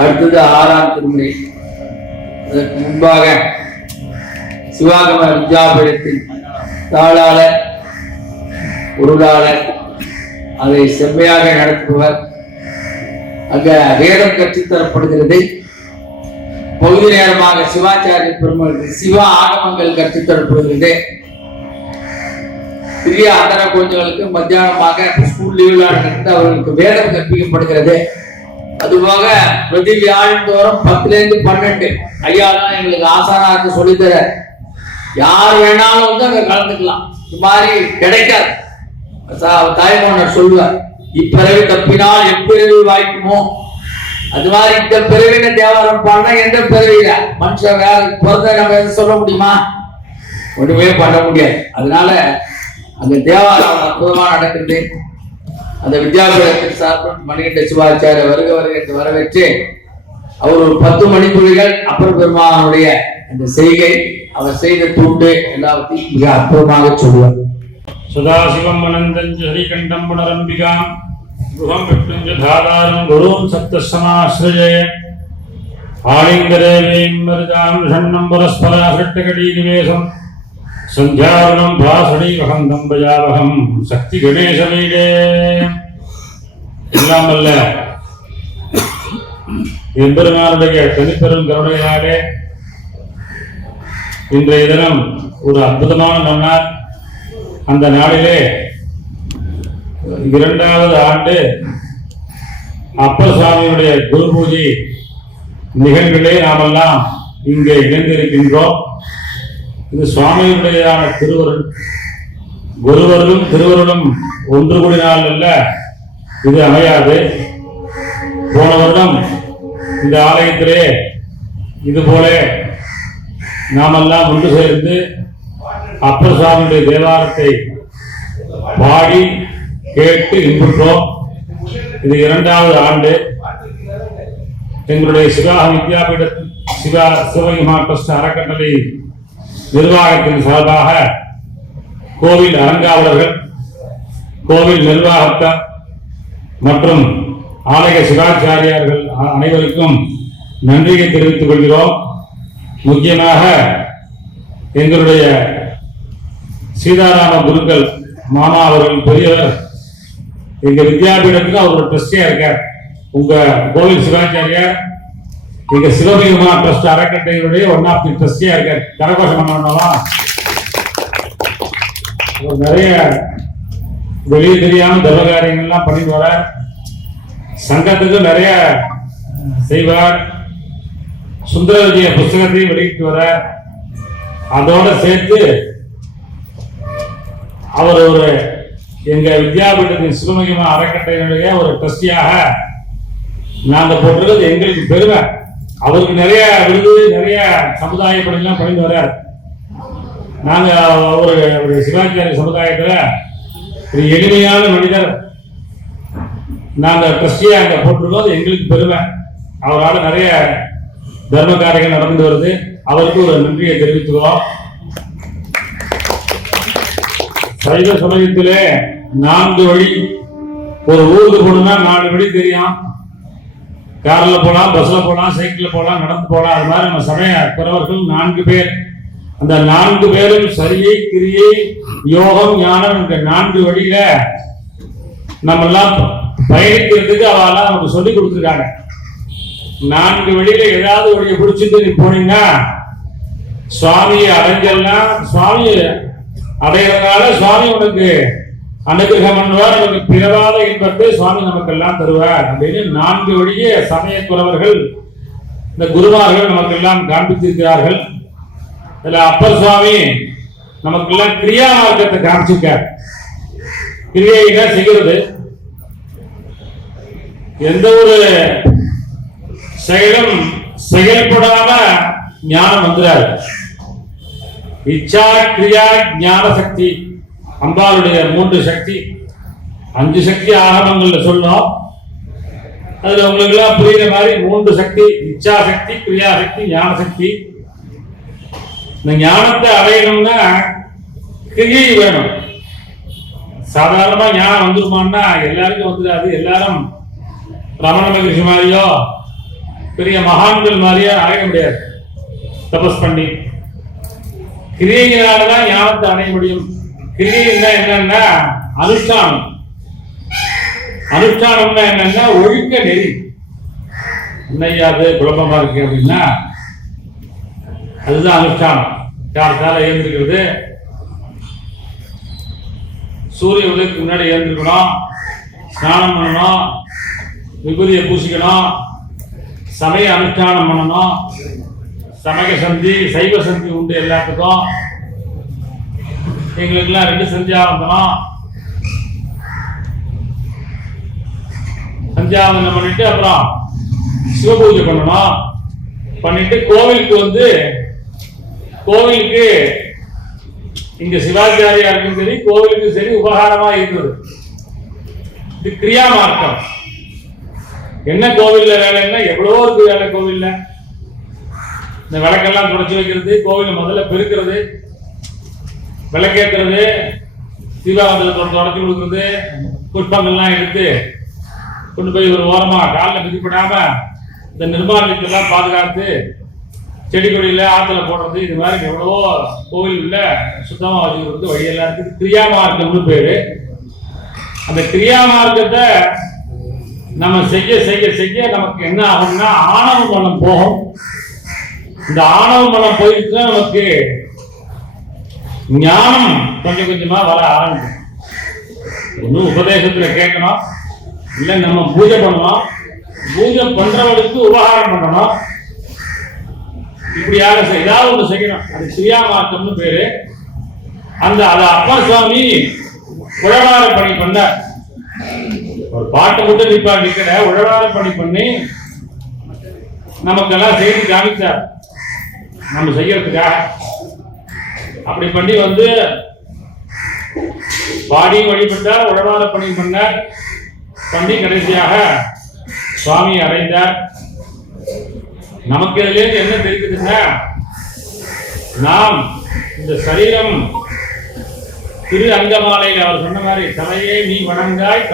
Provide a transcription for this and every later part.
அடுத்தது 6ஆம் திருமுறை. அதற்கு முன்பாக சிவாகம வித்யாபீடத்தின் தாளாளர், பொருளாளர், அதை செம்மையாக நடத்துபவர், அங்க வேதம் கற்றுத்தரப்படுகிறது. பகுதி நேரமாக சிவாச்சாரிய பெருமளுக்கு சிவ ஆகமங்கள் கற்றுத்தரப்படுகிறது. பெரிய அந்தர குழந்தைகளுக்கு மத்தியானமாக ஸ்கூல் லீவ்ல இருந்து அவர்களுக்கு வேதம் கற்பிக்கப்படுகிறது. அதுபோக பிரதி வியாழந்தோறும் 10 to 12 ஐயா தான் எங்களுக்கு ஆசானாக்கு சொல்லித்தர. யார் வேணாலும் வந்து அங்க கலந்துக்கலாம். இது மாதிரி கிடைக்காது. தாய்மோனர் சொல்லுவார், இப்பிறவி தப்பினால் எப்பிறவி வாய்க்குமோ, அது மாதிரி இந்த பிறவின தேவாரம் பாடினா எந்த பிறவியில மனுஷன் வேற பிறந்த நம்ம எதுவும் சொல்ல முடியுமா? ஒன்றுமே பண்ண முடியாது. அதனால அந்த தேவாரம் அற்புதமா நடக்கிறது. அந்த வித்யாபீடத்தின் சார்பில் மணிகண்ட சிவாச்சாரிய வருக வருக என்று வரவேற்று அவர் ஒரு 10 மணித்துளிகள் அப்பர் பெருமானுடைய அந்த செய்கை, அவர் செய்த தூண்டு எல்லாத்தையும் மிக அற்புதமாக சொல்லுவார். சதாசிவம் அனந்தஞ்ச ஹரிகண்டம் புனரம்பிகாம் குஹம் விட்டுஞ்ச தாதாரம் குருவும் சப்தசமாஸ்ரயே ஆலிங்கரேவீம் மருதாம் ஷண்ணம் பரஸ்பராசட்டகடீ நிவேசம் சந்தியாவனம் பாசடி வகந்தம் பயாவகம் சக்தி கணேசமீடே. எல்லாம் அல்ல எம்பெருமானுடைய தனிப்பெரும் கருணையினாலே இன்றைய தினம் ஒரு அற்புதமான நன்னாள். அந்த நாளிலே 2வது ஆண்டு அப்பர் சுவாமியுடைய குரு பூஜை நிகழ்விலே நாமெல்லாம் இங்கே இணைந்திருக்கின்றோம். இது சுவாமியுடையதான திருவருள். குருவருளும் திருவருளும் ஒன்று கூடினால் அல்ல இது அமையாது. போன வருடம் இந்த ஆலயத்திலே இதுபோல நாமெல்லாம் ஒன்று சேர்ந்து அப்பர் சுவாமியுடைய தேவாரத்தை பாடி கேட்டு இன்புற்றோம். இது 2வது ஆண்டு. எங்களுடைய சிவாக வித்யாபீடத்தின் சிவகமா ட்ரஸ்ட் அறக்கட்டளை நிர்வாகத்தின் சார்பாக கோவில் அரங்காவலர்கள், கோவில் நிர்வாகத்தார் மற்றும் ஆலய சிவாச்சாரியார்கள் அனைவருக்கும் நன்றியை தெரிவித்துக் கொள்கிறோம். முக்கியமாக எங்களுடைய சீதாராம குருக்கள் மாமா அவர்கள் பெரியவர் எங்க வித்யாபீடத்துக்கு அவர் ஒரு ட்ரஸ்டியா இருக்கார். உங்க கோவில் சிவாச்சாரியார் எங்க சிவகமா ட்ரஸ்ட் அறக்கட்டளையுடைய 1 of the ட்ரஸ்டியா இருக்கார். கரகோஷம் பண்ணலாம். அவர் நிறைய வெளியே தெரியாம தர்ம காரியங்கள்லாம் பண்ணிட்டு வர, சங்கத்துக்கு நிறைய செய்வார். சுந்தர விஜய புஸ்தகத்தையும் வெளியிட்டு வர, அதோட சேர்த்து அவர் ஒரு எங்க வித்யாபீடத்தின் சிவமகிமா அறக்கட்டளையினுடைய ஒரு ட்ரஸ்டியாக நாங்க போட்டிருக்கிறது எங்களுக்கு பெருமை. அவருக்கு நிறைய விருது, நிறைய சமுதாய பணியெல்லாம் பண்ணிட்டு வர்றார். நாங்க ஒரு சிவாச்சாரிய சமுதாயத்துல ஒரு எளிமையான மனிதர் நாங்க ட்ரஸ்டியா அங்க போட்டிருக்கோம். எங்களுக்கு பெருமை. அவரால் நிறைய தர்ம காரியங்கள் நடந்து வருது. அவருக்கு ஒரு நன்றியை தெரிவித்துக்கிறோம். சைவ சமயத்திலே 4 வழி. ஒரு ஊருக்கு போகணும்னா 4 வழி தெரியும். கார்ல போலாம், பஸ்ல போலாம், சைக்கிள்ல போலாம், நடந்து போலாம். அது மாதிரி நம்ம சமய பிறவர்கள் 4 பேர். அந்த 4 பேரும் சரியை, கிரியை, யோகம், ஞானம் என்ற 4 வழியில நம்ம எல்லாம் பயணிக்கிறதுக்கு அவெல்லாம் நமக்கு சொல்லி கொடுத்துருக்காங்க. 4 வழியில ஏதாவது வழியை பிடிச்சிட்டு நீ போனீங்கன்னா சுவாமியை அடைஞ்சல்லாம், சுவாமி அடைகிறதுனால சுவாமி உனக்கு அனுகிரகம் பண்ணுவார், உனக்கு பிறவாத இன்பத்தை சுவாமி நமக்கு எல்லாம் தருவார் அப்படின்னு 4 வழியே சமயக்குறவர்கள், இந்த குருமார்கள் நமக்கு எல்லாம் காண்பித்திருக்கிறார்கள். இதுல அப்பர் சுவாமி நமக்கு எல்லாம் கிரியா மார்க்கத்தை காமிச்சிருக்கார். கிரியையில செய்கிறது. எந்த ஒரு செயலும் செயல்படாம ஞானம் வந்துறாரு. இச்சா, கிரியா, ஞான சக்தி, அம்பாளுடைய 3 சக்தி, 5 சக்தி ஆரம்பங்கள்ல சொன்னோம். அதுல உங்களுக்கு எல்லாம் புரியுற மாதிரி 3 சக்தி: இச்சா சக்தி, கிரியா சக்தி, ஞான சக்தி. இந்த ஞானத்தை அடையணும்னா கிரியை வேணும். சாதாரணமா ஞானம் வந்துருமான்னா எல்லாருக்கும் வந்துடாது. எல்லாரும் ரமண மகிழ்ச்சி மாதிரியோ பெரிய மகான்கள் மாதிரியே அடைய முடியாது. தபஸ் பண்ணி கிரியையினால்தான் ஞானத்தை அடைய முடியும். கிரியைன்னா என்னன்னா அனுஷ்டானம். அனுஷ்டானம்னா என்னன்னா ஒழுக்க நெறி. என்னையாது குழப்பமா இருக்கு அப்படின்னா அதுதான் அனுஷ்டானம். காலத்தால எழுந்திருக்கிறது, சூரிய உதயத்துக்கு முன்னாடி எழுந்திருக்கணும், ஸ்நானம் பண்ணணும், விபூதியை பூசிக்கணும், சமய அனுஷ்டானம் பண்ணணும். சமய சந்தி சைவ சந்தி உண்டு எல்லாத்துக்கும். எங்களுக்கெல்லாம் 2 சந்தியாவந்தனம். சந்தியாவந்தனம் பண்ணிட்டு அப்புறம் சிவபூஜை பண்ணணும். பண்ணிட்டு கோவிலுக்கு இங்க சிவாச்சாரியா இருக்கும் சரி, கோவிலுக்கு சரி உபகாரமா இருந்தது. இது கிரியா மார்க்கம். என்ன கோவில்ல வேலைன்னா எவ்வளவோ இருக்கு வேலை. கோவில்ல இந்த விளக்கெல்லாம் தொடச்சி வைக்கிறது, கோவில முதல்ல பெருக்கிறது, விளக்கேற்றுறது, தீபாவளி தொடச்சி கொடுக்கறது, புஷ்பங்கள்லாம் எடுத்து கொண்டு போய் ஒரு ஓரமா காலில் மிதிப்படாம இந்த நிர்மாலயத்தெல்லாம் பாதுகாத்து செடி கொடியில ஆத்துல போடுறது, இது மாதிரி எவ்வளவோ கோவில்ல சுத்தமா வச்சுக்கிறது வழியெல்லாம் இருக்குது. கிரியா மார்க்கம்னு பேரு. அந்த கிரியா மார்க்கத்தை நம்ம செய்ய செய்ய செய்ய நமக்கு என்ன ஆகும்னா ஆணவ மனம் போகும். இந்த ஆணவ மனம் போயிட்டு நமக்கு ஞானம் கொஞ்சம் கொஞ்சமா வர ஆரம்பிக்கும். ஒன்னும் உபதேசத்துல கேட்கணும், இல்ல நம்ம பூஜை பண்ணணும், பூஜை பண்றவளுக்கு உபகாரம் பண்ணணும், இப்படியாக ஏதாவது ஒன்று செய்யணும். அது கிரியா மார்க்கம்னு பேரு. அந்த அப்பர் சுவாமி உழவார பணி பண்ண ஒரு பாட்டை மட்டும் நிற்கிற உழவார பணி பண்ணி நமக்கெல்லாம் செய்து காமிச்சார் நம்ம செய்யறதுக்காக. அப்படி பண்ணி பாடி வழிபட்டார், உழவார பணி பண்ணார். பண்ணி கடைசியாக சுவாமி அடைந்தார். நமக்கு இதுல என்ன தெரியுதுன்னா, நாம் இந்த சரீரம் திரு அங்கமாலையில் அவர் சொன்ன மாதிரி தலையே நீ வணங்காய்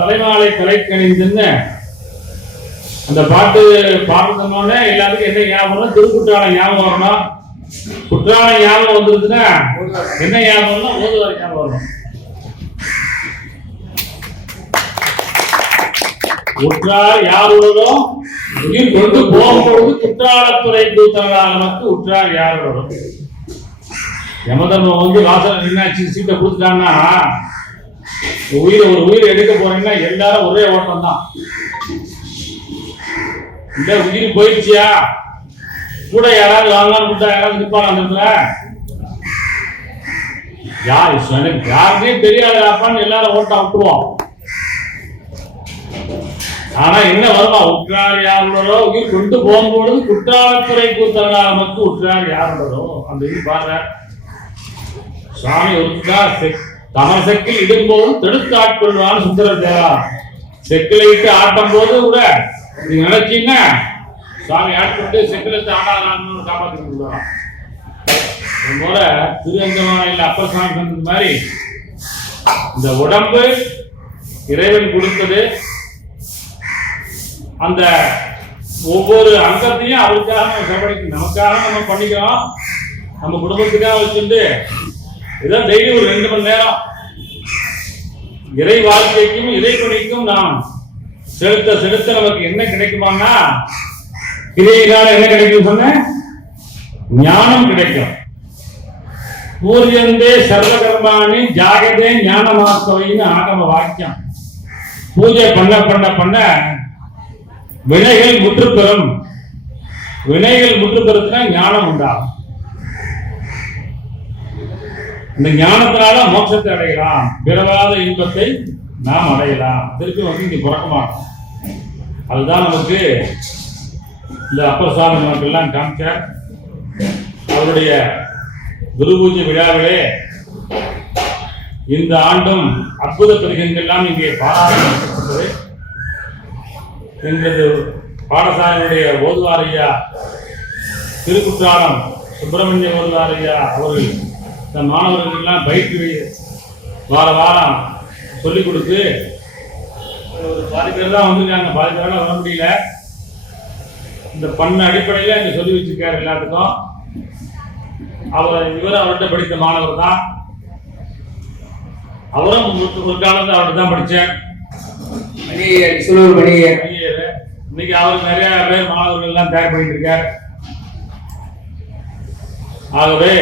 தலைமாலை தலைக்கணிந்துன்னு அந்த பாட்டு பாடுறதுனோட எல்லாத்துக்கும் என்ன ஞாபகம்? திருக்குற்றாலம் ஞாபகம் வரணும். குற்றாலம் ஞாபகம் வந்துருச்சுன்னா என்ன ஞாபகம்னா ஓதுவார் ஞாபகம் வரணும். உற்றார் யாருடனும் உயிர் கொண்டு போகும்பொழுது குற்றாலத்துறை கூத்தனாக நமக்கு உற்றார் யாருடனும். யமதர்மம் வாசல் என்னாச்சு சீட்டை கொடுத்துட்டான்னா ஒரு உயிர் எடுக்க போறீங்கன்னா எல்லாரும் ஒரே ஓட்டம் தான். இந்த உயிர் போயிடுச்சியா கூட யாராவது வாங்கலாம்னு கூட்டா யாராவது நிற்பாங்க அந்த இடத்துல. யாருமே தெரியாது அப்பான்னு எல்லாரும் ஓட்டம் விட்டுருவோம். ஆனா என்ன வருமா? உற்றார் யாருடரோ உயிர் கொண்டு போகும்பொழுது குற்றாலத்துறை கூத்தனாக நமக்கு உற்றார் யாருடரோ. அந்த இது பாருங்க, சுவாமி ஒருத்தார் தமர் செக்கில் இடும்போது தடுத்து ஆட்கொள்வான்னு சுந்தரர் தேவா. செக்கில இட்டு ஆட்டும் போது கூட நீங்க நினைச்சீங்கன்னா சுவாமி ஆட்கொண்டு செக்கிலத்து ஆடாதான்னு காப்பாற்றி கொடுக்கலாம். போல திருவங்கமாலையில் அப்பர் சுவாமி சொன்னது மாதிரி இந்த உடம்பு இறைவன் கொடுத்தது. அந்த ஒவ்வொரு அங்கத்தையும் அவருக்காக நம்ம செலவழிக்கணும், நமக்காக நம்ம பண்ணிக்கிறோம், நம்ம குடும்பத்துக்காக வச்சுட்டு இதான் டெய்லி ஒரு 2 மணி நேரம் இறை வாழ்க்கைக்கும் இறை பணிக்கும் நாம் செலுத்த செலுத்த நமக்கு என்ன கிடைக்குமானா, கிரியையினால என்ன கிடைக்கும் சொன்ன ஞானம் கிடைக்கும். பூஜ்யந்தே சர்வகர்மாணி ஜாகதே ஞானமாக்கவைன்னு ஆகம வாக்கியம். பூஜை பண்ண பண்ண பண்ண வினைகள் முற்றுப்பெறும். வினைகள் முற்றுப்பெறுத்துனா ஞானம் உண்டாகும். இந்த ஞானத்தினால மோட்சத்தை அடையலாம், பிறவாத இன்பத்தை நாம் அடையலாம். திருப்பி இங்க பிறக்க மாட்டோம். அதுதான் நமக்கு இந்த அப்பர் சுவாமி நமக்கு எல்லாம் காமிச்சார். அவருடைய குரு பூஜை விழாவிலே இந்த ஆண்டும் அற்புத பெருகங்கள் எல்லாம் இங்கே பாராட்டப்பட்டது. எங்களது பாடசாலையுடைய ஓதுவாரையா திருக்குற்றாலம் சுப்பிரமணிய ஓதுவாரையா அவர்கள் இந்த மாணவர்கள் எல்லாம் பயிற்சி வார வாரம் சொல்லிக் கொடுத்து ஒரு பாதி பேர் தான் வந்திருக்காங்க, பாதி பேரெல்லாம் வர முடியல. இந்த பண்ண அடிப்படையில இங்க சொல்லி வச்சிருக்காரு எல்லாத்துக்கும். இவர் அவர்கிட்ட படித்த மாணவர் தான். அவரும் ஒரு காலத்துல அவர்கிட்ட தான் படிச்சேன். இன்னைக்கு அவருக்கு நிறைய பேர் மாணவர்கள் எல்லாம் தயார் பண்ணிட்டு இருக்கார். ஆகவே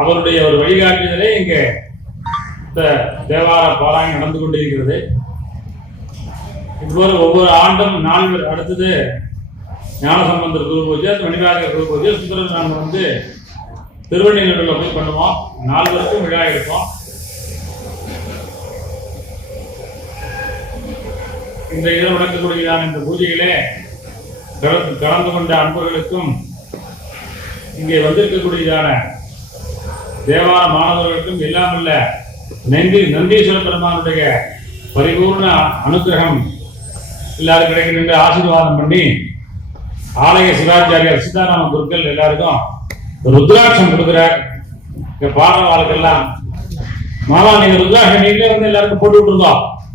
அவருடைய ஒரு வழிகாட்டுதலே இங்க இந்த தேவார பாராயணம் நடந்து கொண்டிருக்கிறது. இதுபோல ஒவ்வொரு ஆண்டும் நாள் அடுத்தது ஞானசம்பந்தர் குரு பூஜை, மணிவாசகர் குரு பூஜை, சுந்தரநாதன் வந்து திருவண்ணூரில் போய் பண்ணுவோம். 4 வருஷம் விழா எடுப்போம். இந்த இதில் நடக்கக்கூடியதான இந்த பூஜைகளே கலந்து கொண்ட அன்பர்களுக்கும் இங்கே வந்திருக்கக்கூடியதான தேவார மாணவர்களுக்கும் எல்லாம் உள்ள நந்தீஸ்வர பெருமானுடைய பரிபூர்ண அனுகிரகம் எல்லாரும் கிடைக்கும் என்று ஆசீர்வாதம் பண்ணி ஆலய சிவாச்சாரியார் சீதாராம குருக்கள் எல்லாருக்கும் ருத்ராட்சம் கொடுக்குறார். இங்க பாடுற வாழ்க்கெல்லாம் மாமா நீங்க ருத்ராட்சம் நீங்களே வந்து எல்லாருக்கும் போட்டு விட்டுருந்தோம்.